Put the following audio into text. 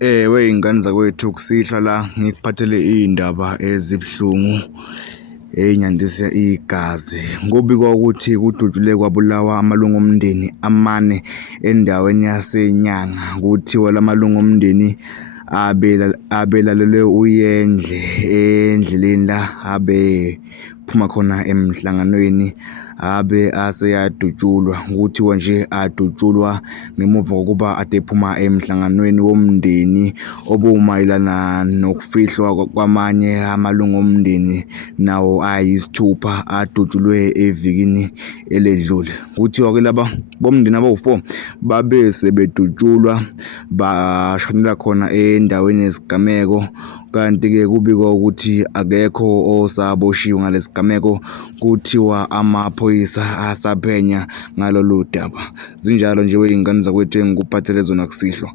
Wey'ngane zakwethu kusihlwa la ngikuphathele iy'ndaba ezibuhlungu ey'nyandisa igazi. Kubikwa ukuthi kudutshulwe kwabulawa amalunga omndeni amane endaweni yaseNyanga. Kuthiwa la malunga omndeni abelalelwe uyendle endleleni la abephuma khona emhlanganweni abe aseyadutshulwa. Kuthiwa nje adutshulwa ngemuva kokuba ade ephuma emhlanganweni womndeni obumayelana nokufihlwa kwamanye amalunga omndeni nawo ayisithupha adutshulwe evikini eledlule. Kuthiwa-ke laba bomndeni abawu-4 babe sebedutshulwa bashonela khona endaweni yesigameko, kanti-ke kubikwa ukuthi akekho osaboshiwe ngalesi sigameko. Kuthiwa amaphoyisa asaphenya ngalolu daba. Zinjalo nje wey'ngane zakwethu engikuphathele zona kusihlwa.